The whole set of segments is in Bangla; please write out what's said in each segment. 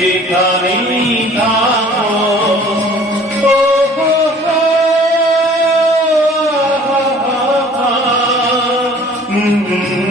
যেখানেই থাকো Mm-hmm.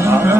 Amen. Amen.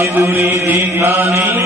আমি পুরি দিন